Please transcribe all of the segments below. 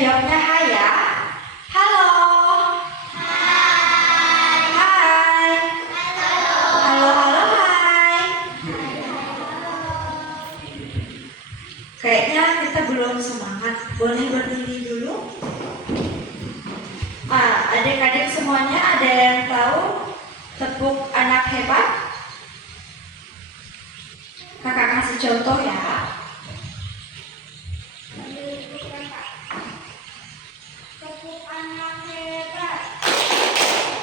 jawabnya hai ya. Halo. Hai. Hai. Halo. Halo, halo, hai. Kayaknya kita belum semangat. Boleh berdiri dulu? Adik-adik semuanya ada yang tahu tepuk anak hebat? Kakak kasih contoh ya. Tepuk anak hebat.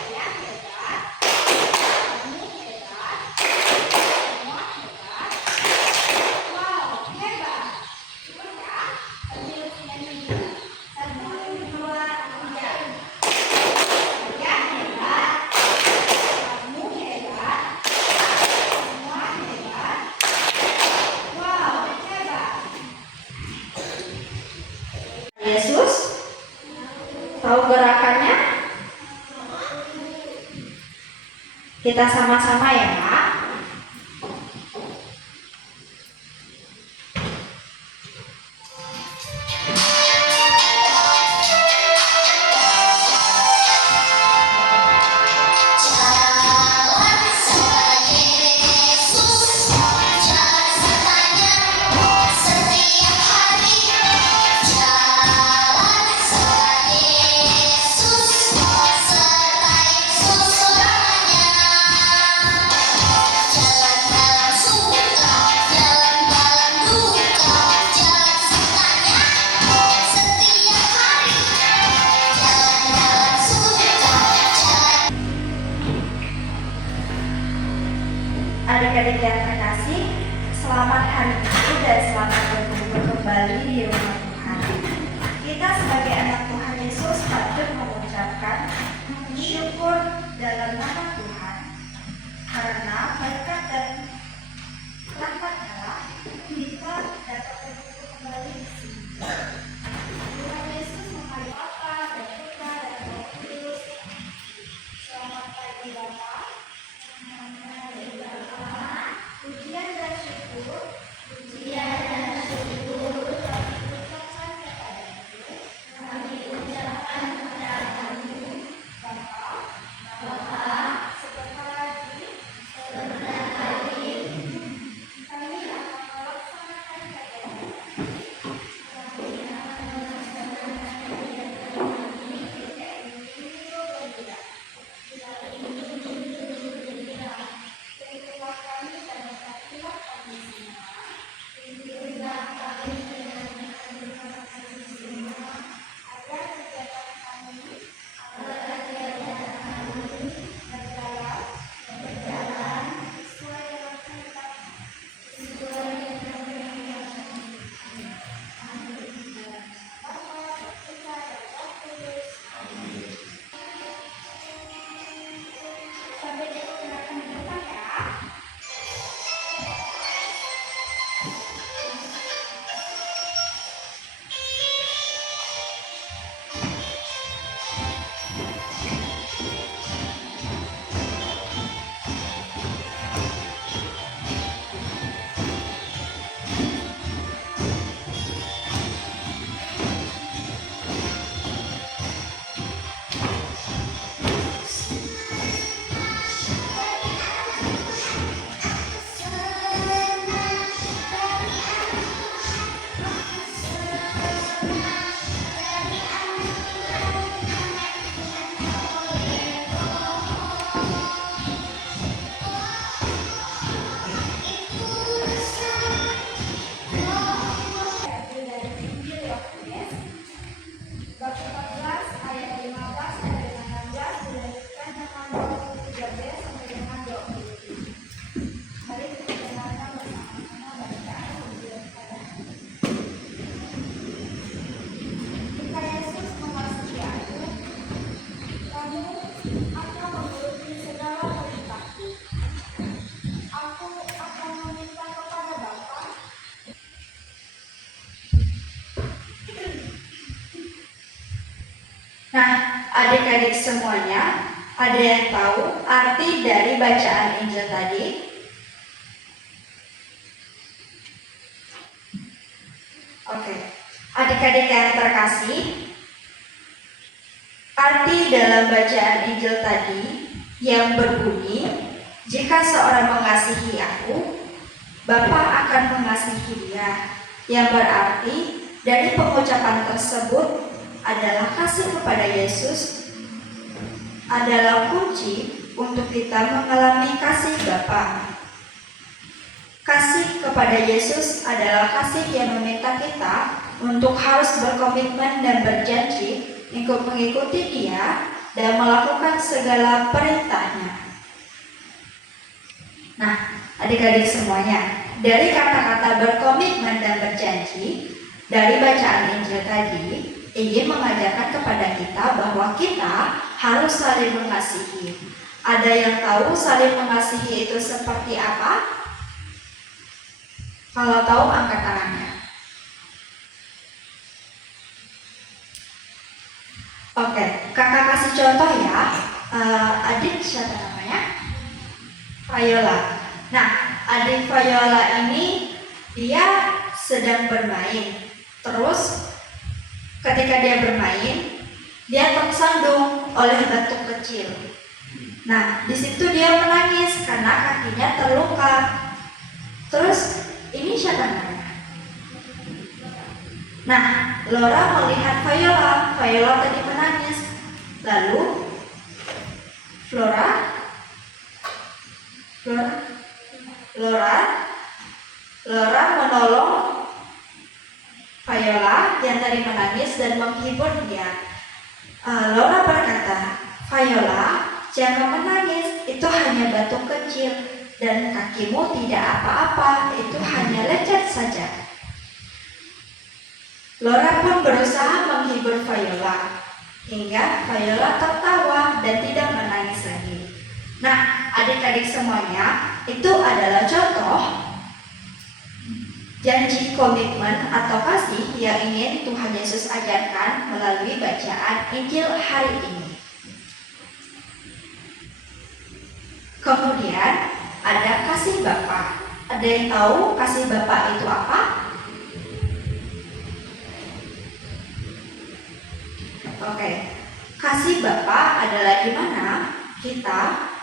Ya, hebat. Kamu hebat. Semua hebat. Wow, hebat. Coba ya. Sambil nyanyi. 1, 2, 3. Ya, hebat. Kamu hebat. Semua hebat. Wow, hebat. Yesus, tahu gerakannya? Kita sama-sama ya, Pak. Jalan serta Yesus, jalan sertanya setiap hari. Jalan serta Yesus, serta Yesus selamanya. Jalan dalam suka, jalan dalam duka, jalan sertanya setiap hari. Jalan dalam suka, jalan. Adik-adik yang terkasih, selamat hari Ibu dan selamat berkumpul kembali di rumah Tuhan. Kita sebagai anak Tuhan Yesus patut mengucapkan syukur dalam nama Tuhan, karena berkat dan rahmat Allah kita dapat berkumpul kembali di sini. Tuhan Yesus menghadap Bapa dan Putra dan Roh Kudus. Selamat pagi Bapa. Pujian dan syukur, pujian dan syukur kami ucapkan kepadamu. Kami ucapkan kepadamu, Bapa, sebentar lagi, kami akan melaksanakan kegiatan. Kami akan melaksanakan kegiatan ini, yaitu minggu berbulan. Kita ingin bergembira. Terima kami dan berkatilah kami semua. Terima kami dengan kami semua. Agar kegiatan kami berjalan sesuai dengan kehendak, sesuai dengan kehendak Bapa, Putra, dan Roh Kudus. Sampai jumpa di depan ya. Bab 14 ayat 15 sampai dengan 16 dilanjutkan dengan 23b sampai dengan 27. Mari kita dengarkan bersama-sama bacaan Injil pada hari ini. Ketika Yesus memasuki aku, kamu akan menuruti segala perintahku. Aku akan meminta kepada Bapa. Nah, adik-adik semuanya, ada yang tahu arti dari bacaan Injil tadi? Oke, adik-adik yang terkasih, Seperti dalam bacaan Injil tadi yang berbunyi, jika seorang mengasihi aku, Bapa akan mengasihi dia. Yang berarti dari pengucapan tersebut adalah kasih kepada Yesus adalah kunci untuk kita mengalami kasih Bapa. Kasih kepada Yesus adalah kasih yang meminta kita untuk harus berkomitmen dan berjanji untuk mengikuti Dia dan melakukan segala perintahnya. Nah, adik-adik semuanya, dari kata-kata berkomitmen dan berjanji, dari bacaan Injil tadi, ingin mengajarkan kepada kita bahwa kita harus saling mengasihi. Ada yang tahu saling mengasihi itu seperti apa? Kalau tahu, angkat tangannya. Oke, kakak kasih contoh ya. Adik siapa namanya? Viola. Nah, adik Viola ini dia sedang bermain. Terus ketika dia bermain, dia tersandung oleh batu kecil. Nah, di situ dia menangis karena kakinya terluka. Terus ini siapa namanya? Nah, Laura melihat Viola. Viola tadi menangis. Lalu Laura menolong Viola yang tadi menangis dan menghibur dia. Laura berkata, Viola, jangan menangis, itu hanya batu kecil dan kakimu tidak apa-apa, itu hanya lecet saja. Laura pun berusaha menghibur Viola hingga Viola tertawa dan tidak menangis lagi. Nah, adik-adik semuanya, itu adalah contoh janji komitmen atau kasih yang ingin Tuhan Yesus ajarkan melalui bacaan Injil hari ini. Kemudian ada kasih Bapa. Ada yang tahu kasih Bapa itu apa? Oke, kasih Bapa adalah di mana kita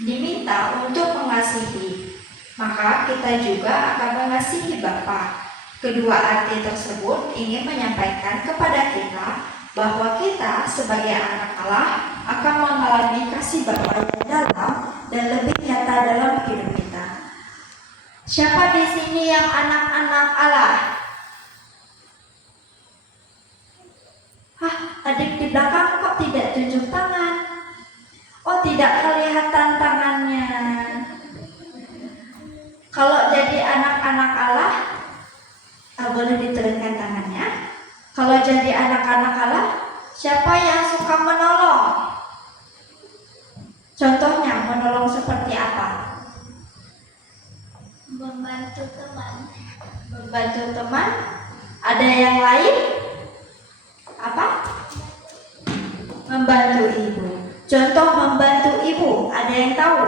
diminta untuk mengasihi, maka kita juga akan mengasihi Bapa. Kedua arti tersebut ingin menyampaikan kepada kita bahwa kita sebagai anak Allah akan mengalami kasih Bapa yang dalam dan lebih nyata dalam hidup kita. Siapa di sini yang anak-anak Allah? Adik di belakang kok tidak tunjuk tangan? Oh, tidak kelihatan tangannya. Kalau jadi anak-anak Allah, boleh diturunkan tangannya. Kalau jadi anak-anak Allah, siapa yang suka menolong? Contohnya, menolong seperti apa? Membantu teman. Membantu teman. Ada yang lain? Apa? Membantu ibu. Contoh membantu ibu, ada yang tahu?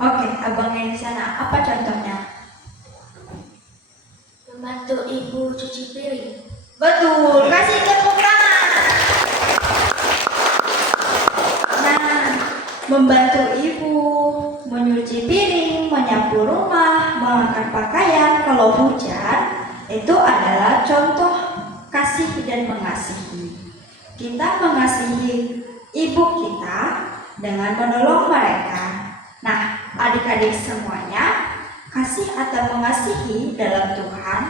Oke, abangnya di sana. Apa contohnya? Membantu ibu cuci piring. Betul, kasih tepuk tangan. Nah, membantu ibu menyuci piring, menyapu rumah, mengangkat pakaian kalau hujan, itu adalah contoh kasih dan mengasihi. Kita mengasihi ibu kita dengan menolong mereka. Nah, adik-adik semuanya, kasih atau mengasihi dalam Tuhan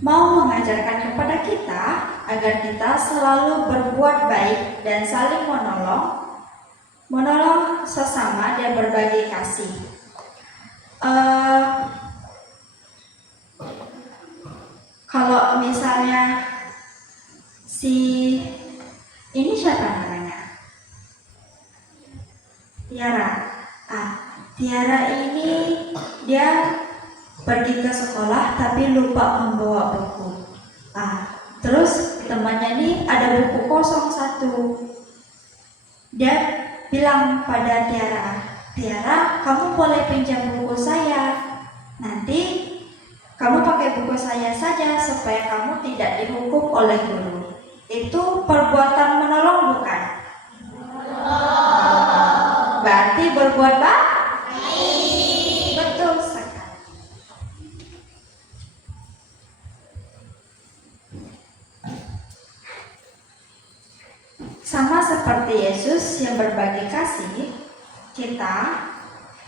mau mengajarkan kepada kita agar kita selalu berbuat baik dan saling menolong sesama dan berbagi kasih. Kalau misalnya ini siapa namanya? Tiara. Tiara ini dia pergi ke sekolah tapi lupa membawa buku. Terus temannya ini ada buku kosong satu. Dia bilang pada Tiara, kamu boleh pinjam buku saya. Nanti kamu pakai buku saya saja supaya kamu tidak dihukum oleh guru. itu perbuatan menolong bukan? Berarti berbuat baik. Betul sekali. Sama seperti Yesus yang berbagi kasih, kita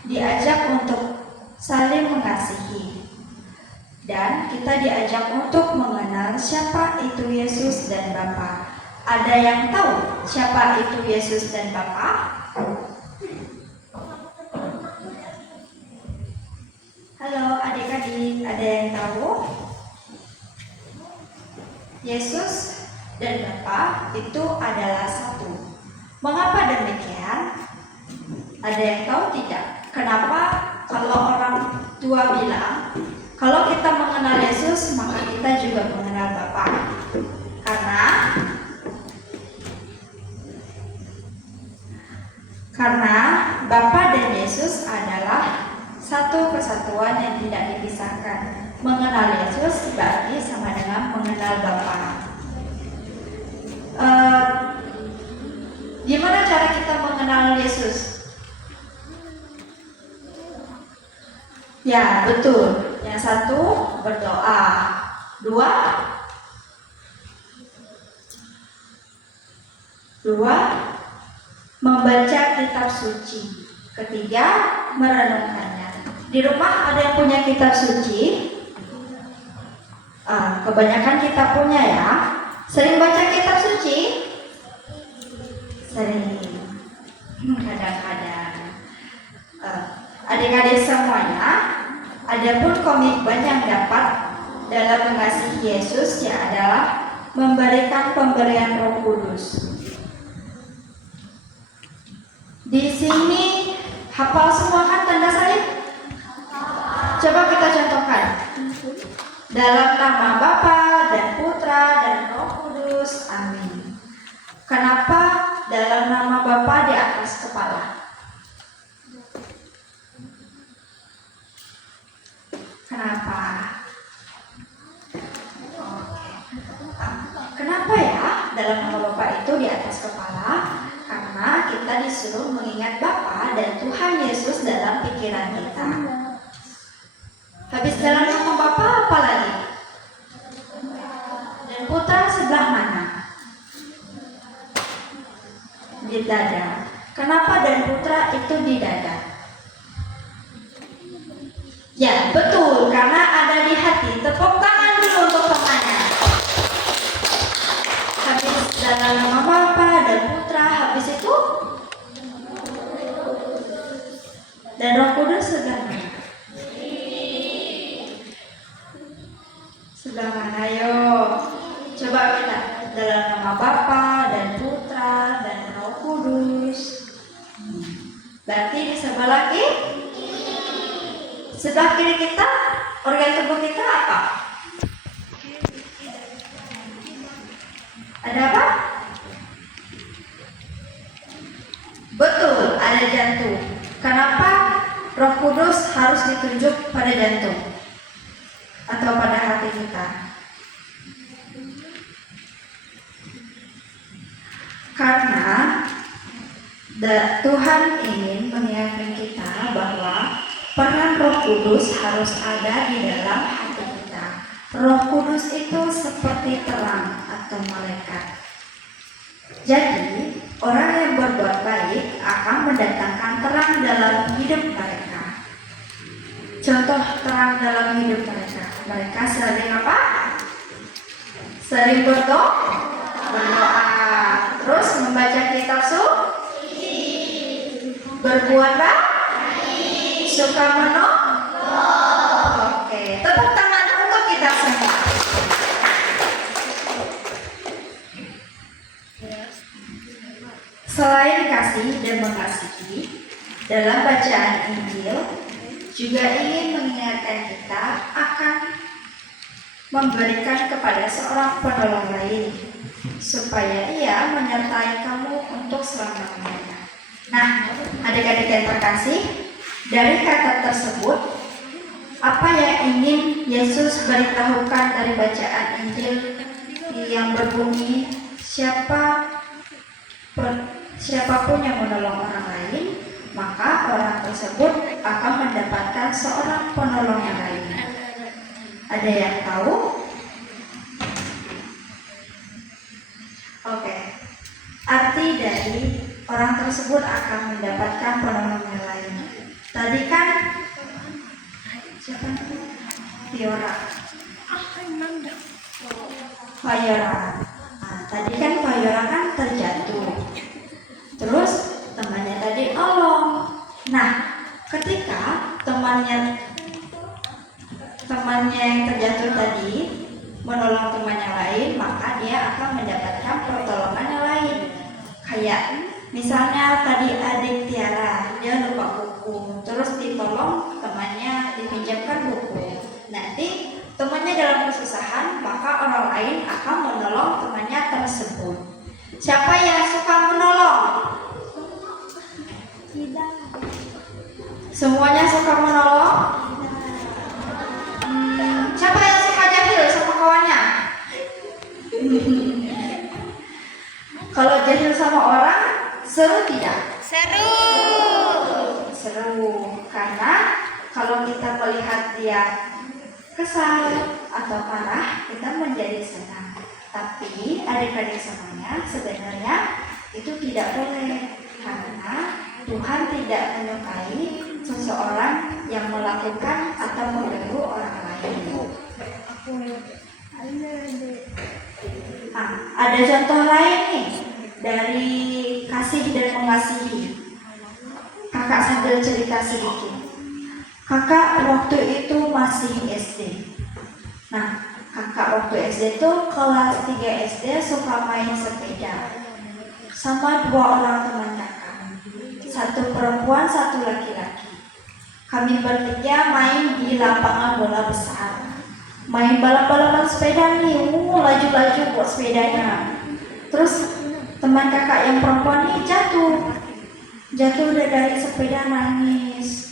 diajak untuk saling mengasihi. Dan kita diajak untuk mengenal siapa itu Yesus dan Bapa. Ada yang tahu siapa itu Yesus dan Bapa? Halo adik-adik, ada yang tahu? Yesus dan Bapa itu adalah satu. Mengapa demikian? Ada yang tahu tidak? Kenapa kalau orang tua bilang kalau kita mengenal Yesus, maka kita juga mengenal Bapa. Karena Bapa dan Yesus adalah satu kesatuan yang tidak dipisahkan. Mengenal Yesus berarti sama dengan mengenal Bapa. Gimana cara kita mengenal Yesus? Ya, betul. Yang satu, berdoa. Dua, membaca kitab suci. Ketiga, merenungkannya. Di rumah ada yang punya kitab suci? Kebanyakan kita punya ya. Sering baca kitab suci? Sering. Kadang-kadang. Adik-adik semuanya, ada pun komitmen yang dapat dalam mengasihi Yesus yang adalah memberikan pemberian Roh Kudus. Di sini hafal semua kan tanda salib? Coba kita contohkan. Dalam nama Bapa dan Putra dan Roh Kudus. Amin. Kenapa dalam nama Bapa di atas kepala? Kenapa? Kenapa ya dalam nama Bapa itu di atas kepala? Karena kita disuruh mengingat Bapa dan Tuhan Yesus dalam pikiran kita. Habis dalam nama Bapa apa lagi? Dan Putra sebelah mana? Di dada. Kenapa dan Putra itu di dada? Ya, betul, karena ada di hati. Tepuk tangan dulu untuk temannya. Habis dalam nama Bapa dan Putra, habis itu dan Roh Kudus sebelah mana? Sebelah mana? Ayo, coba kita dalam nama Bapa dan Putra dan Roh Kudus. Berarti di sebelah kiri. Sebelah kiri kita, organ tubuh kita apa? Ada apa? Betul, ada jantung. Kenapa Roh Kudus harus ditunjuk pada jantung? Atau pada hati kita? Karena Tuhan ingin mengingatkan kita bahwa peran Roh Kudus harus ada di dalam hati kita. Roh Kudus itu seperti terang atau malaikat. Jadi, orang yang berbuat baik akan mendatangkan terang dalam hidup mereka. Contoh terang dalam hidup mereka. Mereka sering apa? Sering berdoa. Terus membaca kitab suci. Berbuat baik. Suka menolong. Oke, tepuk tangan untuk kita semua. Selain kasih dan mengasihi, dalam bacaan Injil juga ingin mengingatkan kita akan memberikan kepada seorang penolong lain supaya ia menyertai kamu untuk selama-lamanya. Nah, adik-adik yang terkasih, dari kata tersebut, apa yang ingin Yesus beritahukan dari bacaan Injil yang berbunyi, Siapa siapapun yang menolong orang lain, maka orang tersebut akan mendapatkan seorang penolong yang lain. Ada yang tahu? Oke. Arti dari orang tersebut akan mendapatkan penolong yang lain. Tadi kan siapa namanya? Fiora. Fayora. Nah, tadi kan Fayora kan terjatuh. Terus temannya tadi nolong. Nah, ketika temannya yang terjatuh tadi menolong temannya lain, maka dia akan mendapatkan pertolongan yang lain. Kayak misalnya tadi adik Tiara, dia lupa buku, terus ditolong temannya dipinjamkan buku. Nanti temannya dalam kesusahan, maka orang lain akan menolong temannya tersebut. Siapa yang suka menolong? Tidak. Semuanya suka menolong? Siapa yang suka jahil sama kawannya? Kalau jahil sama orang, seru tidak? Seru. Seru, karena kalau kita melihat dia kesal atau marah, kita menjadi senang. Tapi adik-adik semuanya, sebenarnya itu tidak boleh, karena Tuhan tidak menyukai seseorang yang melakukan atau mengganggu orang lain. Ada contoh lain nih dari kasih dan mengasihi. Kakak sambil cerita sedikit. Kakak waktu itu masih SD. Nah, kakak waktu SD itu kelas 3 SD suka main sepeda sama 2 orang teman kakak. 1 perempuan, 1 laki-laki. Kami bertiga main di lapangan bola besar. Main balap-balapan sepeda nih, laju-laju buat sepedanya. Terus teman kakak yang perempuan nih jatuh udah dari sepeda, nangis.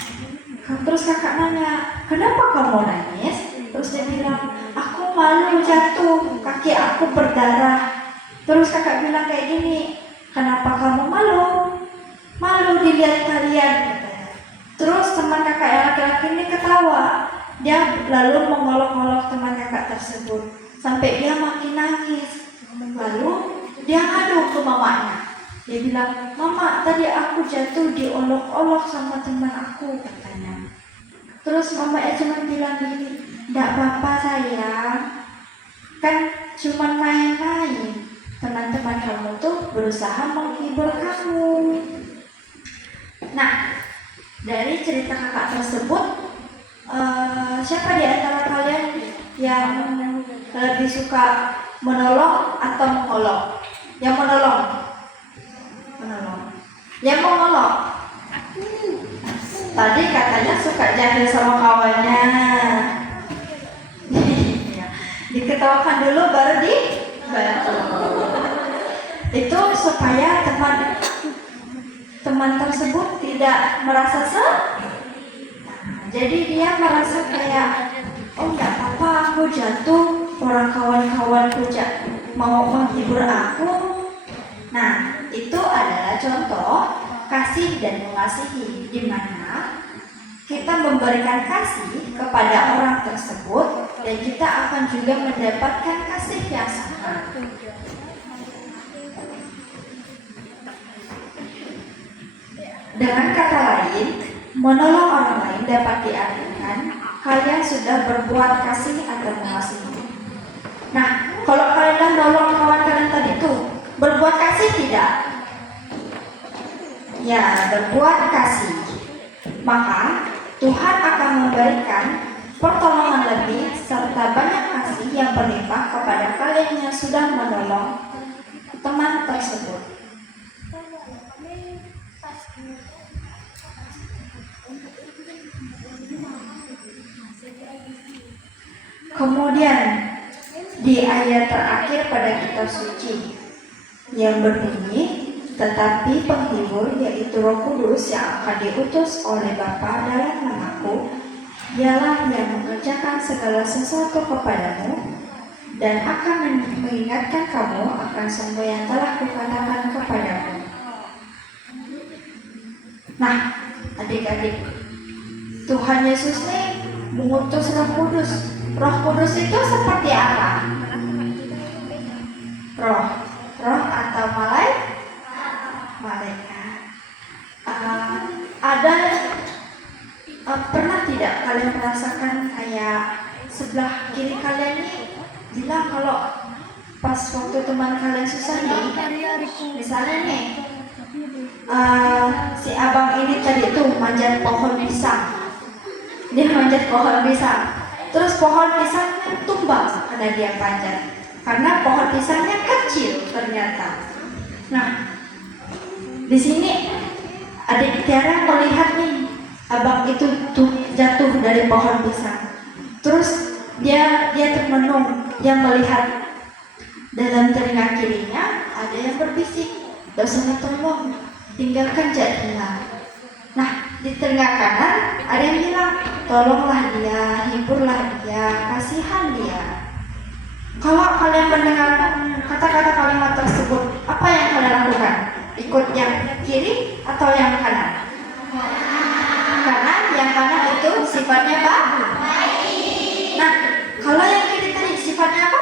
Terus kakak nanya, kenapa kamu nangis? Terus dia bilang, aku malu jatuh, kaki aku berdarah. Terus kakak bilang kayak gini, kenapa kamu malu? Malu dilihat kalian. Terus teman kakak yang laki-laki ini ketawa. Dia lalu mengolok-olok teman kakak tersebut sampai dia makin nangis. Lalu dia ngadu ke mamanya. Dia bilang, mama tadi aku jatuh diolok-olok sama teman aku, katanya. Terus mamanya cuma bilang gini, nggak apa-apa sayang, kan cuma main-main. Teman-teman kamu tuh berusaha menghibur kamu. Nah, dari cerita kakak tersebut, siapa di antara kalian yang lebih suka menolong atau mengolok? Yang menolong. Yang mengolok. Tadi katanya suka jahil sama kawannya. Diketawakan dulu baru dibantu. Itu supaya teman tersebut tidak merasa jadi dia merasa kayak, oh nggak apa-apa aku jatuh, orang kawan-kawanku mau menghibur aku. Nah, itu adalah contoh kasih dan mengasihi, di mana kita memberikan kasih kepada orang tersebut dan kita akan juga mendapatkan kasih yang sama. Dengan kata lain, menolong orang lain dapat diartikan kalian sudah berbuat kasih atau mengasihi. Nah, kalau kalian nolong kawan kalian tadi itu berbuat kasih tidak? Ya, berbuat kasih. Maka Tuhan akan memberikan pertolongan lebih serta banyak kasih yang berlimpah kepada kalian yang sudah menolong teman tersebut. Kemudian di ayat terakhir pada kitab suci yang berbunyi, tetapi penghibur yaitu Roh Kudus yang akan diutus oleh Bapa dalam namaku, dialah yang mengerjakan segala sesuatu kepadamu dan akan mengingatkan kamu akan semua yang telah kukatakan kepadamu. Nah, adik-adik, Tuhan Yesus nih mengutus Roh Kudus. Roh Kudus itu seperti apa? Roh atau malaikat. Ada pernah tidak kalian merasakan kayak sebelah kiri kalian nih bilang kalau pas waktu teman kalian susah nih, misalnya nih si abang ini tadi tuh manjat pohon pisang. Dia manjat pohon pisang, terus pohon pisangnya tumbang karena dia panjat, karena pohon pisangnya kecil ternyata. Nah, di sini adik Tiara melihat nih abang itu tuh jatuh dari pohon pisang, terus dia termenung, dia melihat dalam telinga kirinya ada yang berbisik, "Dosa tolong, tinggalkan jadinya." Nah, di telinga kanan ada yang bilang, "Tolonglah dia, hiburlah dia, kasihan dia." Kalau kalian mendengar kata-kata kalimat tersebut, apa yang kalian lakukan? Ikut yang kiri atau yang kanan? Kanan. Yang kanan itu sifatnya apa? Nah, kalau yang kiri tadi sifatnya apa?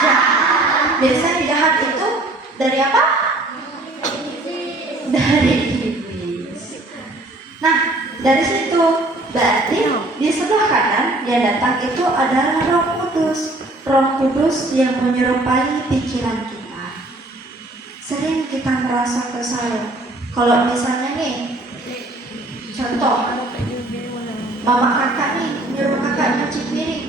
Jahat. Biasanya jahat itu dari apa? Dari iblis. Nah, dari situ berarti di sebelah kanan yang datang itu adalah Roh Kudus. Roh Kudus yang menyerupai pikiran kita. Sering kita merasa kesal. Kalau misalnya nih, contoh, mama kakak nih nyuruh kakak nyuci piring,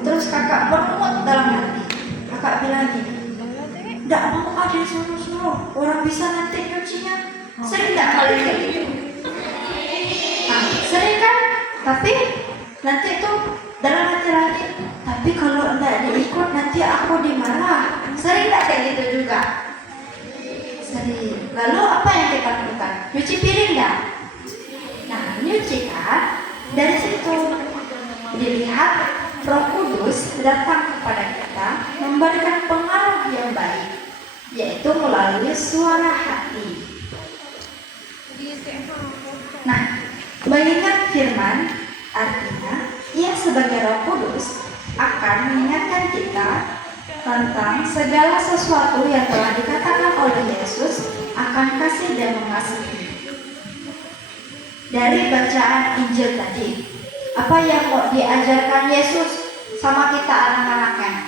terus kakak berumut dalam hati. Kakak bilang gini, "Nggak mau ada suruh-suruh, orang bisa nanti nyucinya." Sering nggak kalian kayak gitu? Nah, sering kan? Tapi nanti itu dalam hati lagi, tapi kalau nggak diikut nanti aku dimarah. Sering nggak kayak gitu juga? Sering. Lalu apa yang kita lakukan? Nyuci piring nggak? Nah, nyuci kan? Dari situ dilihat Roh Kudus datang kepada kita memberikan pengaruh yang baik, yaitu melalui suara hati. Nah, mengingat firman artinya ia sebagai Roh Kudus akan mengingatkan kita tentang segala sesuatu yang telah dikatakan oleh Yesus akan kasih dan mengasihi. Dari bacaan Injil tadi, apa yang mau diajarkan Yesus sama kita anak-anaknya?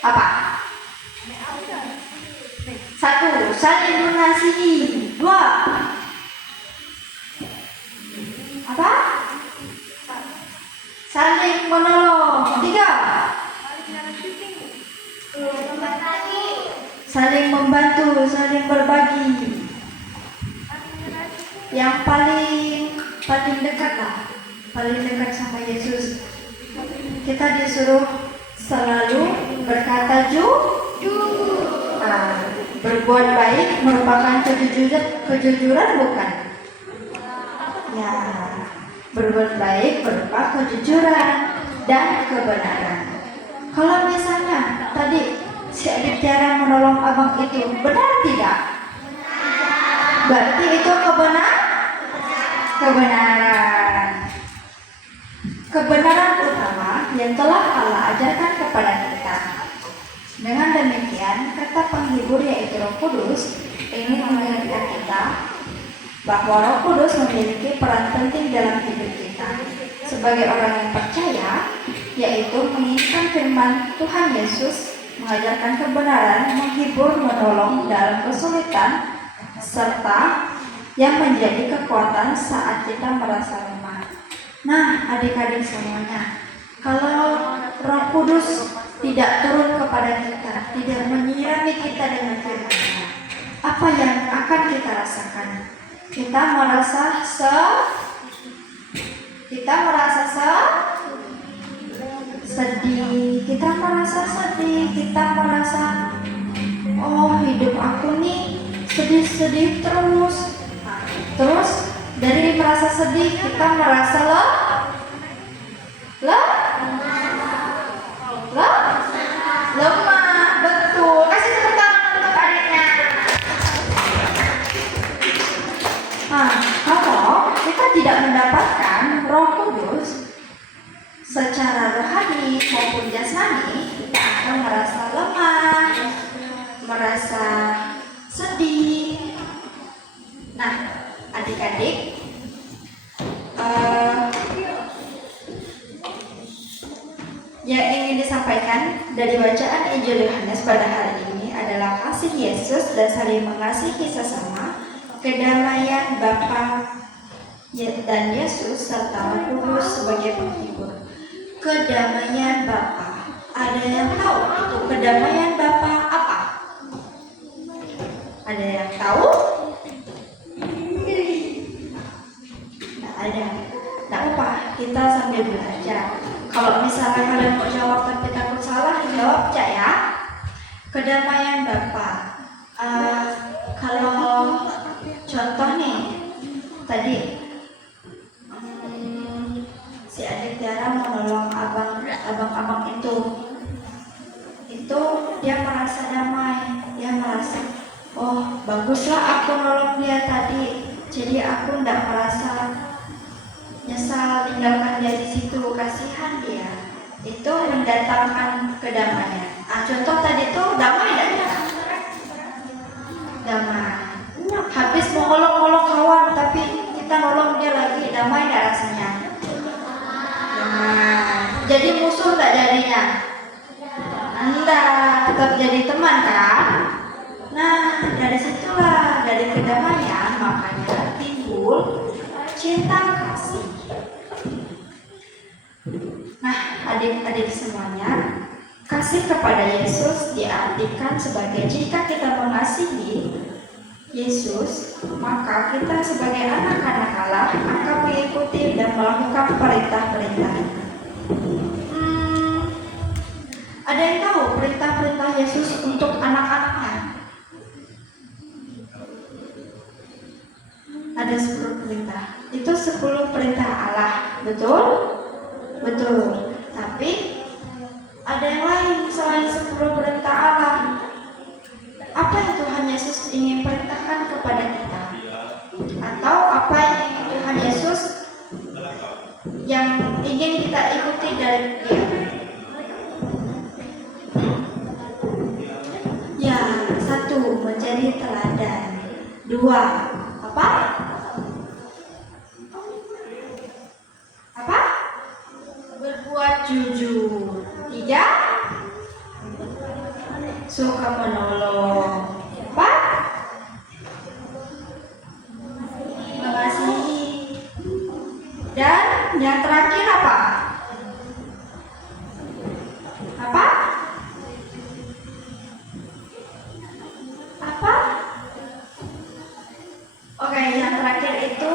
Apa? 1. Saling mengasihi. 2. Apa? Saling menolong. 3. Saling membantu, saling berbagi. Yang paling dekat lah, paling dekat sama Yesus, kita disuruh selalu berkata jujur. Berbuat baik merupakan kejujuran bukan? Ya, berbuat baik berupa kejujuran dan kebenaran. Kalau misalnya tadi si adik Tiara menolong abang itu, benar tidak? Berarti itu kebenaran utama yang telah Allah ajarkan kepada kita. Dengan demikian, kata penghibur yaitu Roh Kudus ingin mengingatkan kita bahwa Roh Kudus memiliki peran penting dalam hidup kita sebagai orang yang percaya, yaitu menginginkan firman Tuhan Yesus, mengajarkan kebenaran, menghibur, menolong dalam kesulitan, serta yang menjadi kekuatan saat kita merasa lemah. Nah, adik-adik semuanya, kalau Roh Kudus tidak turun kepada kita, tidak menyirami kita dengan firman-Nya, apa yang akan kita rasakan? Kita merasa sedih, kita merasa oh hidup aku nih sedih terus. Terus dari merasa sedih kita merasa secara rohani maupun jasmani kita akan merasa lemah, merasa sedih. Nah, adik-adik, yang ingin disampaikan dari bacaan Injil Yohanes pada hari ini adalah kasih Yesus dan saling mengasihi sesama, kedamaian Bapa dan Yesus serta Roh Kudus sebagai penghibur. Kedamaian Bapa. Ada yang tahu itu kedamaian Bapa apa? Ada yang tahu? Nggak ada. Nggak apa, kita sambil belajar. Kalau misalnya kalian mau jawab tapi takut salah, jawab aja ya. Kedamaian Bapa. Kalau contoh nih, tadi si adik Tiara mau nolong abang-abang itu dia merasa damai, dia merasa, oh baguslah aku nolong dia tadi, jadi aku nggak merasa nyesal tinggalkan dia di situ, kasihan dia. Itu mendatangkan kedamaian. Contoh tadi tuh damai dan damai. Habis mau nolong kawan tapi kita nolong dia lagi, damai nggak rasanya? Jadi musuh tak jadinya? Enggak, tetap jadi teman kan? Nah, dari situlah, dari kedamaian makanya timbul cinta kasih. Nah, adik-adik semuanya, kasih kepada Yesus diartikan sebagai jika kita mengasihi Yesus, maka kita sebagai anak-anak Allah akan mengikuti dan melakukan perintah-perintahnya. Ada yang tahu perintah-perintah Yesus untuk anak-anaknya? Ada 10 perintah. Itu 10 perintah Allah, betul? Betul. Tapi ada yang lain selain 10 perintah Allah. Apa yang Tuhan Yesus ingin perintahkan kepada kita? Atau apa yang Tuhan Yesus yang ingin kita ikuti dari Dia? Ya, 1, menjadi teladan. 2, apa? Apa? Berbuat jujur. 3, suka menolong. 4, mengasihi. Dan yang terakhir apa? Apa? Apa? Oke, yang terakhir itu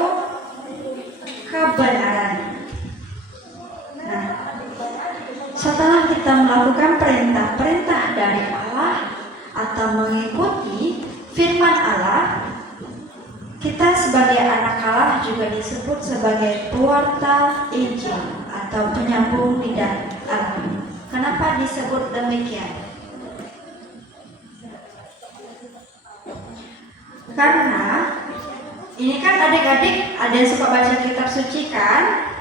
kebenaran. Nah, setelah kita melakukan perintah-perintah dari Allah atau mengikuti firman Allah, kita sebagai anak Allah juga disebut sebagai pewarta Injil atau penyambung lidah Allah. Kenapa disebut demikian? Karena ini kan adik-adik ada yang suka baca kitab suci kan?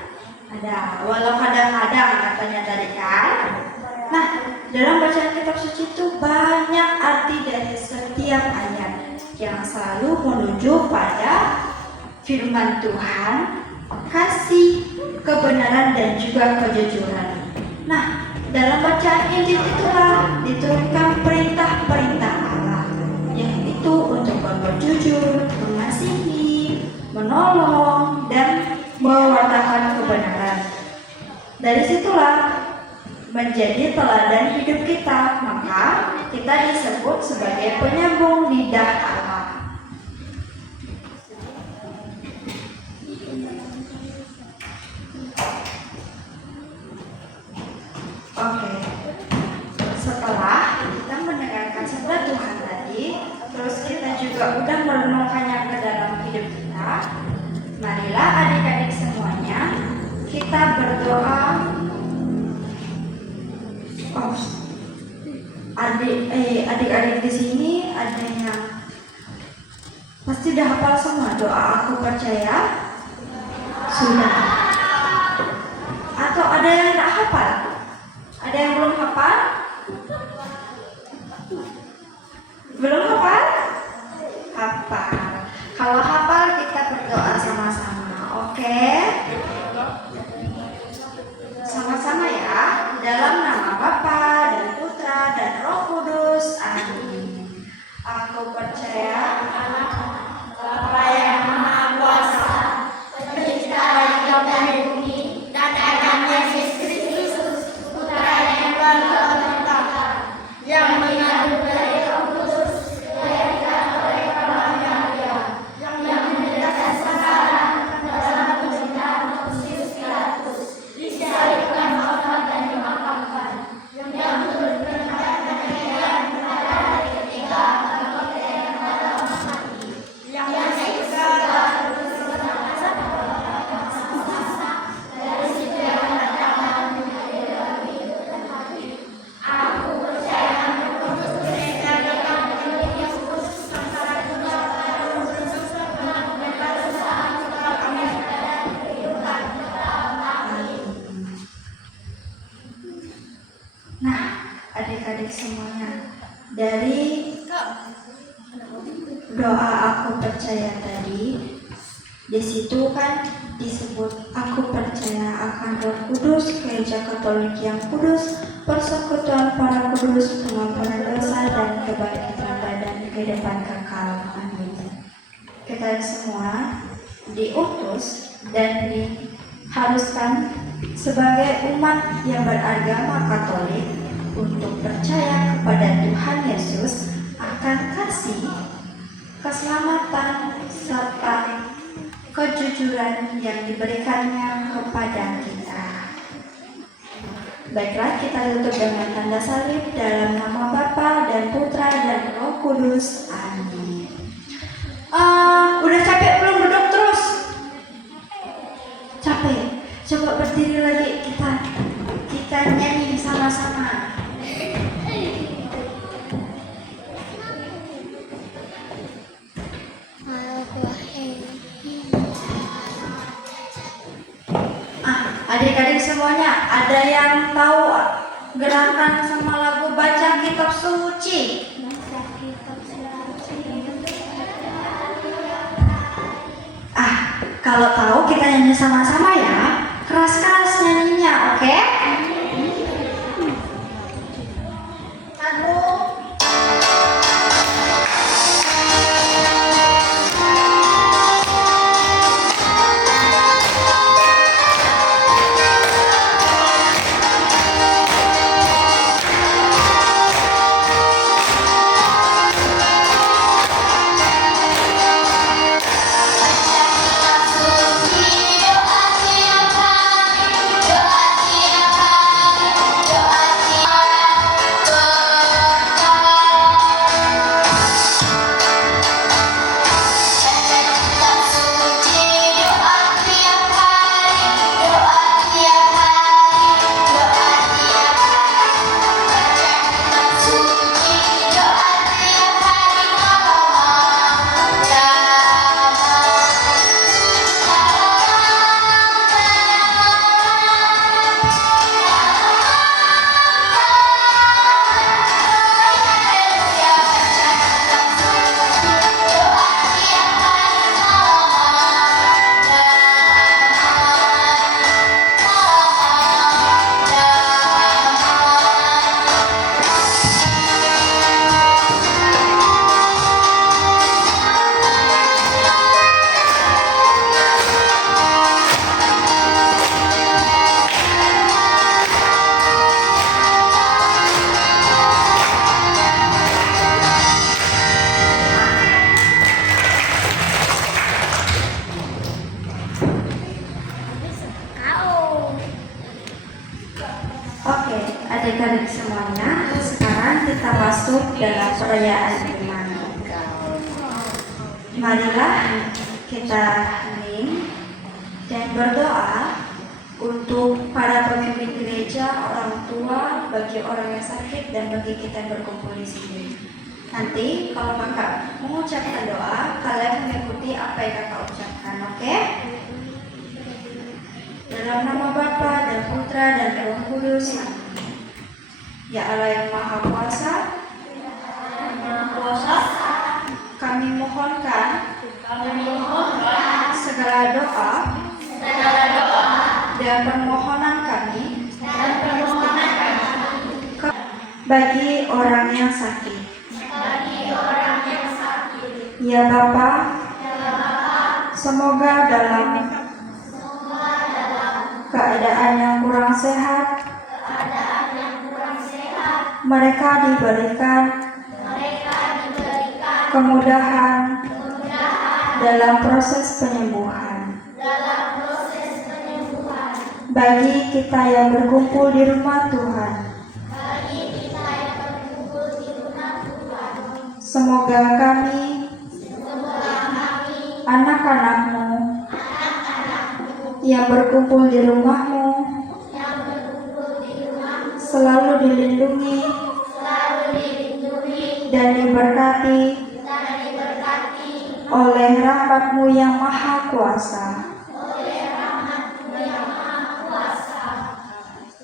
Ada, walau kadang-kadang katanya tadi kan. Nah, dalam bacaan kitab suci itu banyak arti dari setiap ayat yang selalu menuju pada firman Tuhan, kasih, kebenaran dan juga kejujuran. Nah, dalam bacaan Injil itulah diturunkan perintah-perintah Allah, yaitu untuk berbuat jujur, mengasihi, menolong, dan mewartakan kebenaran. Dari situlah menjadi teladan hidup kita, maka kita disebut sebagai penyambung lidah Allah. Oke, setelah kita mendengarkan sabda Tuhan tadi, terus kita juga udah merenungkannya ke dalam hidup kita, marilah adik-adik semuanya kita berdoa. Adik-adik di sini ada yang pasti udah hafal semua doa aku percaya? Sudah. Atau ada yang tak adik-adik semuanya, dari doa aku percaya tadi, di situ kan disebut aku percaya akan Roh Kudus, Gereja Katolik yang kudus, persekutuan para kudus, pengampunan dosa dan kebangkitan badan kehidupan kekal. Amin. Kita semua diutus dan diharuskan sebagai umat yang beragama Katolik untuk percaya kepada Tuhan Yesus akan kasih, keselamatan, serta kejujuran yang diberikannya kepada kita. Baiklah, kita tutup dengan tanda salib dalam nama Bapa dan Putra dan Roh Kudus. Amin. Udah capek belum duduk terus? Capek? Coba berdiri lagi, kita nyanyi sama-sama. Adik-adik semuanya, ada yang tahu gerakan sama lagu baca kitab suci? Kalau tahu kita nyanyi sama-sama ya. Keras-keras nyanyinya, oke? Adik-adik semuanya, sekarang kita masuk dalam perayaan iman. Marilah kita hening dan berdoa untuk para pemimpin gereja, orang tua, bagi orang yang sakit, dan bagi kita yang berkumpul di sini. Nanti kalau kakak mengucapkan doa, kalian mengikuti apa yang kakak ucapkan, oke? Dalam nama Bapa dan Putra dan Roh Kudus. Ya Allah yang Maha Kuasa, kami mohonkan segala doa dan permohonan kami bagi orang yang sakit. Ya Bapa, semoga dalam keadaan yang kurang sehat, mereka diberikan kemudahan dalam proses penyembuhan. Bagi kita yang berkumpul di rumah Tuhan, semoga kami, anak-anak-Mu yang berkumpul di rumah-Mu, selalu dilindungi dan diberkati oleh rahmat-Mu yang Maha Kuasa.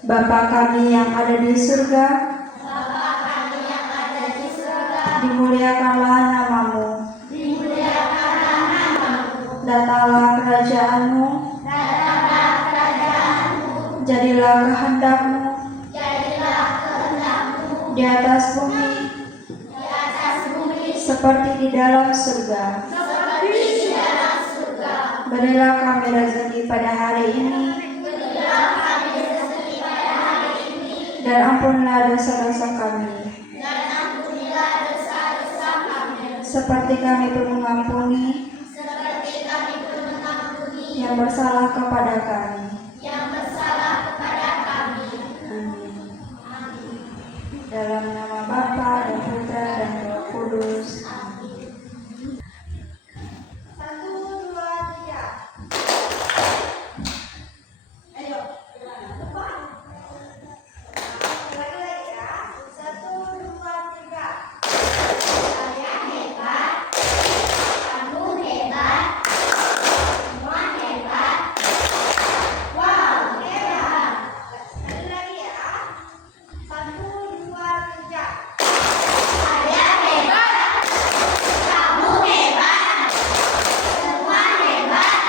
Bapa kami yang ada di surga, dimuliakanlah namamu. Datanglah kerajaanmu. Jadilah kehendakmu di atas bumi seperti di dalam surga. Berilah kami rezeki pada hari ini, dan ampunilah dosa-dosa kami, seperti kami pun mengampuni yang bersalah kepada kami. Amin. Dalam nama Bapa dan Putra dan Roh Kudus. Amin. 1, 2, 3. Ayo. Lagi-lagi ya. 1, 2, 3. Saya hebat. Kamu hebat. Semua hebat. Wow, hebat. Sekali lagi ya. 1, 2, 3. Saya hebat. Kamu hebat. Semua hebat.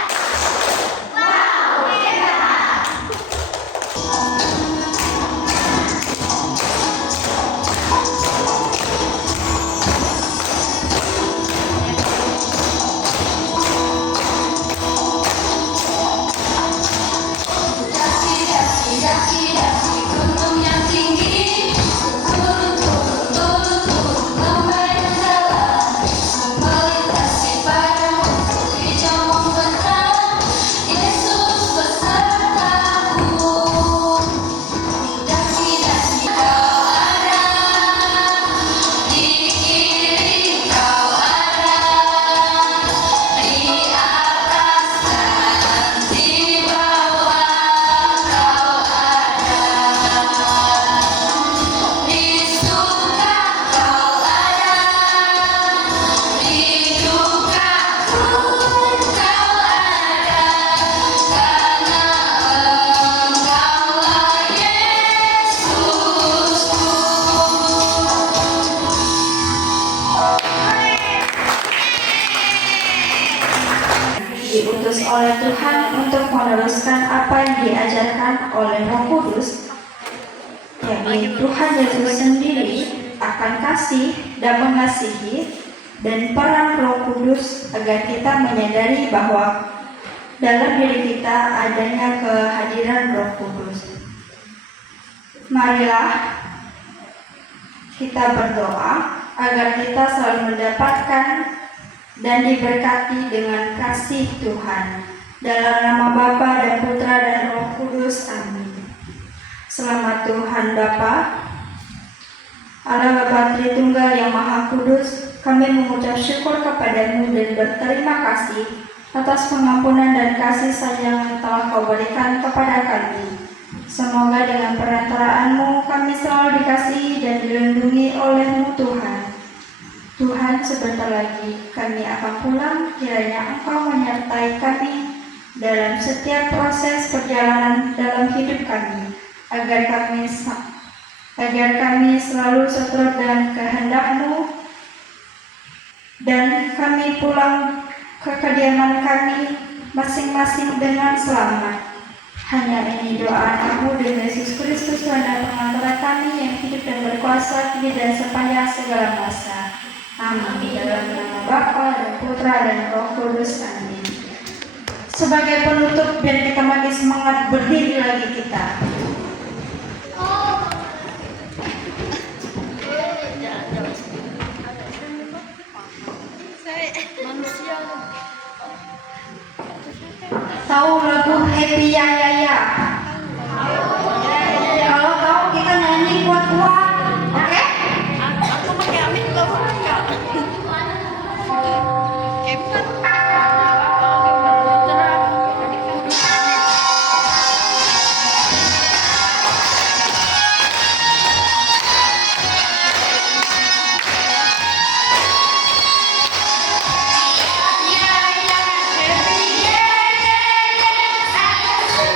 Wow, hebat. Daki gunung yang tinggi, turun lembai dan dalam, melintasi padang hijau membentang. Yesus besertaku. Daki kau ada, di kiri kau ada, di atas dan di bawah kau ada, di suka kau ada, di duka pun kau ada, karena Engkaulah Yesusku. Diutus oleh Tuhan untuk meneruskan apa yang diajarkan oleh Roh Kudus, yakni Tuhan Yesus sendiri akan kasih dan mengasihi, dan peran Roh Kudus agar kita menyadari bahwa dalam diri kita adanya kehadiran Roh Kudus. Marilah kita berdoa agar kita selalu mendapatkan dan diberkati dengan kasih Tuhan. Dalam nama Bapa dan Putra dan Roh Kudus. Amin. Selamat Tuhan Bapa, Allah Bapa Tritunggal yang Maha Kudus, kami mengucap syukur kepadamu dan berterima kasih atas pengampunan dan kasih sayang yang telah kau berikan kepada kami. Semoga dengan perantaraanmu kami selalu dikasihi dan dilindungi olehmu Tuhan. Tuhan, sebentar lagi kami akan pulang, kiranya Engkau menyertai kami dalam setiap proses perjalanan dalam hidup kami, agar kami selalu seturut dengan kehendak-Mu, dan kami pulang ke kediaman kami masing-masing dengan selamat. Hanya ini doa Aku dan Yesus Kristus Tuhan dan pengantara kami yang hidup dan berkuasa kini dan sepanjang segala masa. Amin. Dalam nama Bapa dan Putra dan Roh Kudus. Amin. Sebagai penutup, biar kita makin semangat, berdiri lagi kita. Tahu lagu Happy Ya Ya Ya? Kalau tahu kita nyanyi kuat-kuat, oke? Aku pakai amin kau enggak? Ya ya, happy ya ya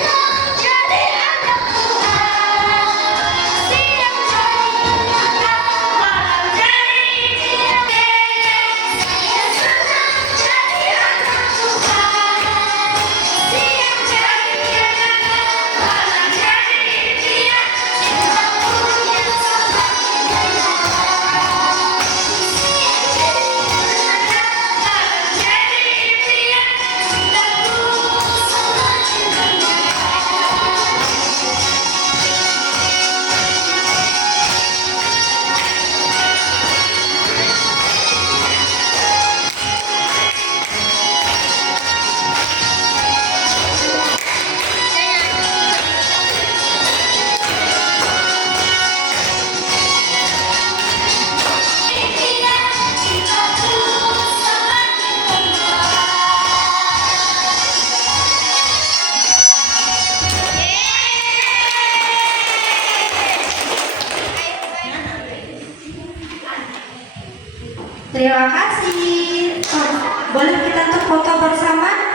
ya, Terima kasih. Oh, boleh kita untuk foto bersama?